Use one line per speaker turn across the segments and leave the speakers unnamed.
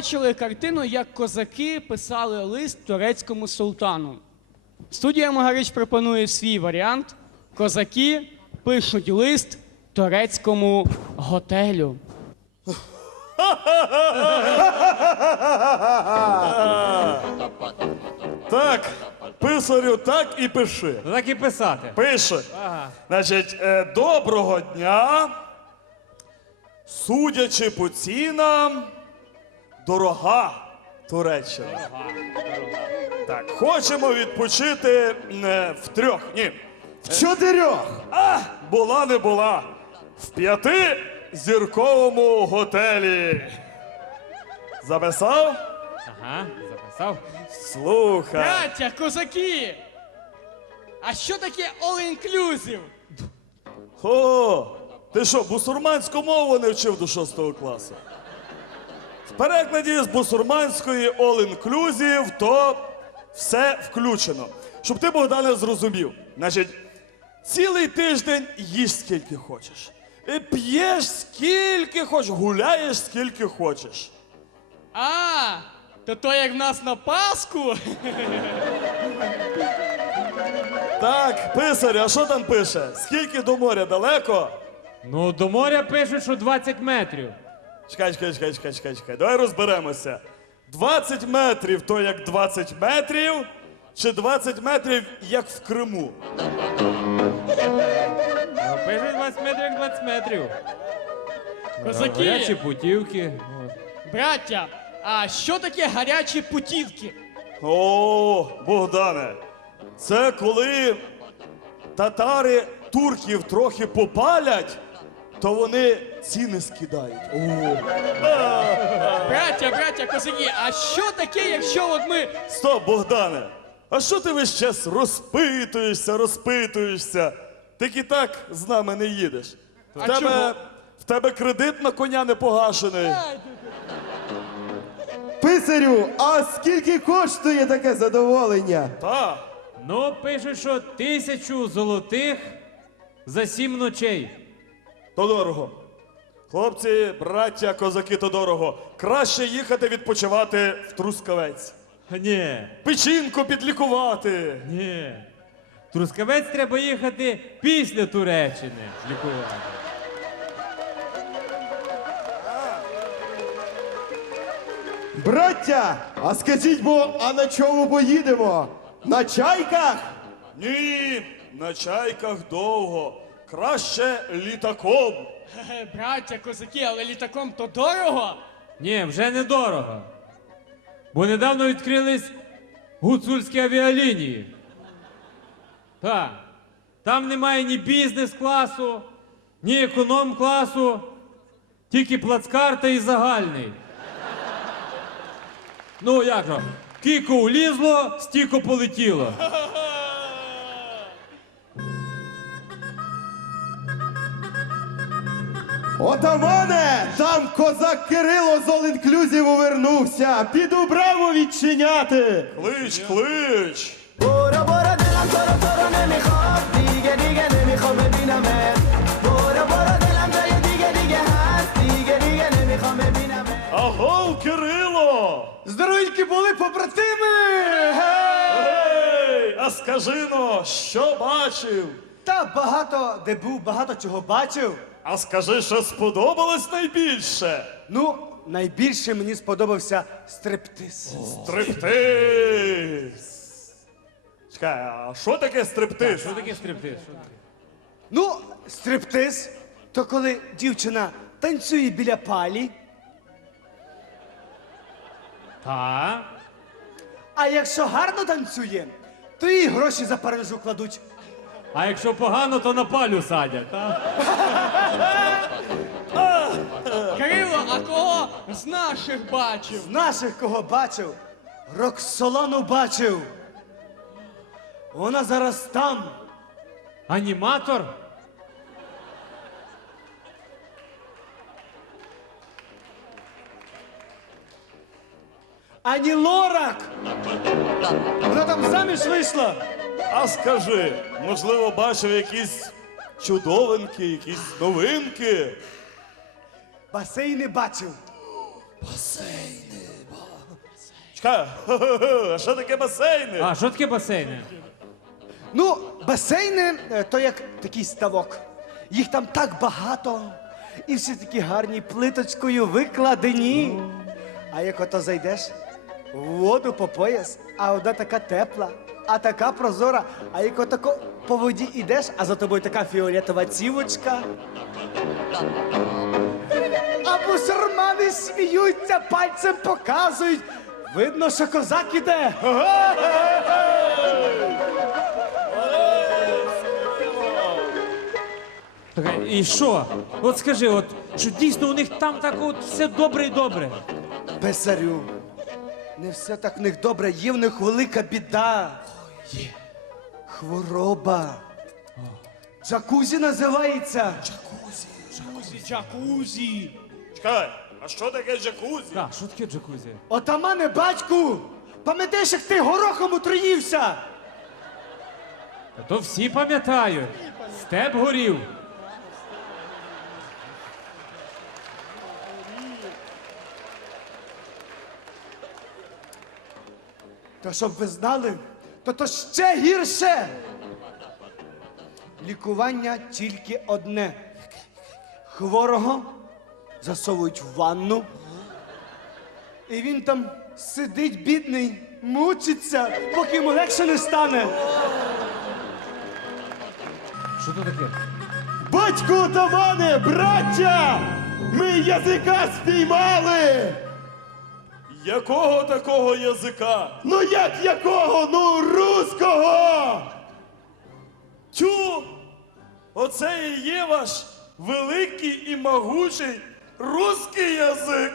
бачили картину, як козаки писали лист турецькому султану. Студія Магарич пропонує свій варіант. Козаки пишуть лист турецькому готелю.
Так, писарю, так і пиши.
Так і писати.
Пише.
Ага.
Значить, доброго дня. Судячи по цінам, дорога Туреччина. Так, хочемо відпочити в трьох. Ні.
В 4.
Була не була. В 5-зірковому готелі. Записав?
Ага, записав.
Слухай.
Браття, козаки! А що таке all-inclusive?
О, ти що, бусурманську мову не вчив до 6 класу? В перекладі з бусурманської all-inclusive то все включено. Щоб ти, Богдане, зрозумів. Значить, цілий тиждень їж скільки хочеш. П'єш скільки хочеш, гуляєш скільки хочеш.
А, то як в нас на Пасху?
Так, писарю, а що там пише? Скільки до моря далеко?
Ну, до моря пишуть, що 20 метрів.
Чекай. Давай розберемося. 20 метрів то як 20 метрів, чи 20 метрів як в Криму?
Ну, пишуть 20 метрів, як 20 метрів. Гарячі
Козаки,
путівки. От.
браття, а що таке гарячі путівки?
О, Богдане, це коли татари турків трохи попалять, то вони ціни скидають. О.
Браття, козаки, а що таке, якщо от ми...
Стоп, Богдане, а що ти весь час розпитуєшся? Ти і так з нами не їдеш.
А чого?
В тебе кредит на коня не погашений.
Писарю, а скільки коштує таке задоволення?
Та,
Ну, пишуть, що 1000 золотих за 7 ночей.
то дорого. Хлопці, браття, козаки, то дорого. Краще їхати відпочивати в Трускавець.
Ні,
Печінку підлікувати.
ні. В Трускавець треба їхати після Туреччини лікувати.
Браття, а скажіть а на чому поїдемо? На чайках?
Ні, на чайках довго. Краще літаком.
Браття, козаки, але літаком то дорого?
Ні, вже недорого. Бо недавно відкрились гуцульські авіалінії. Так. Там немає ні бізнес-класу, ні економ-класу, тільки плацкарта і загальний. Ну, як же? Кіко улізло, стіко полетіло.
Отамане, там козак Кирило з all-inclusive вернувся. Піду браму відчиняти.
Клич.
برو برو دلم تو رو نمیخواد دیگه نمیخوام ببینمت برو دلم جای دیگه هست دیگه نمیخوام ببینمت
Агов, Кирило!
Здоровенькі були побратими!
Ей, а скажи-но, що бачив?
Та багато де був, багато чого бачив.
А скажи, що сподобалось найбільше?
Ну, найбільше мені сподобався стриптиз.
Стриптиз. Чекай, а що таке стриптиз?
Що таке стриптиз? Що таке?
Ну, стриптиз то коли дівчина танцює біля палі,
Та.
а якщо гарно танцює, то їй гроші за парижу кладуть.
А якщо погано, то на палю садять, так?
Кирило, а кого з наших бачив?
З наших кого бачив, Роксолану бачив. Вона зараз там.
Аніматор?
Ані Лорак. Вона там заміж вийшла.
А скажи, можливо, бачив якісь чудовинки, якісь новинки?
Басейни бачив.
Чекай, а що таке басейни?
А, що таке басейни?
Ну, басейни то як такий ставок. Їх там так багато, і всі такі гарні плиточкою викладені. А як ото зайдеш в воду по пояс, а вода така тепла, а така прозора, а як отако по воді ідеш, а за тобою така фіолетова цівочка. А бусурмани сміються, пальцем показують. Видно, що козак іде.
Так, і що? От скажи, от, що дійсно у них там так от все добре і добре.
Писарю, не все так в них добре, є в них велика біда. Є. Хвороба. Джакузі називається.
Джакузі.
Чекай, а що таке джакузі?
Так, що таке джакузі?
Отамане, батьку, пам'ятаєш, як ти горохом отруївся?
Та то всі пам'ятають. Степ горів.
Та щоб ви знали, то ще гірше. Лікування тільки одне. Хворого засовують в ванну, і він там сидить бідний, мучиться, поки йому легше не стане.
Що то таке?
Батьку отамане, браття! Ми язика спіймали!
Якого такого язика?
Ну як якого? Ну, руського!
Тю! Оце і є ваш великий і могучий русський язик.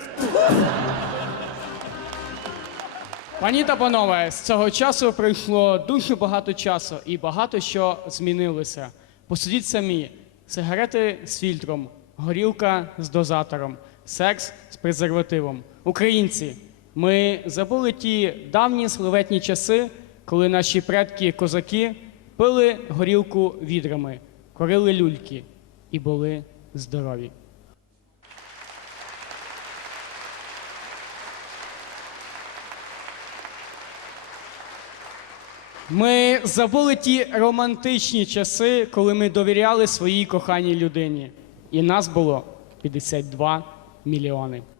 Пані та панове, з цього часу пройшло дуже багато часу і багато що змінилося. Посудіть самі: сигарети з фільтром, горілка з дозатором, секс з презервативом. Українці, ми забули ті давні славетні часи, коли наші предки-козаки пили горілку відрами, корили люльки і були здорові. Ми забули ті романтичні часи, коли ми довіряли своїй коханій людині. І нас було 52 мільйони.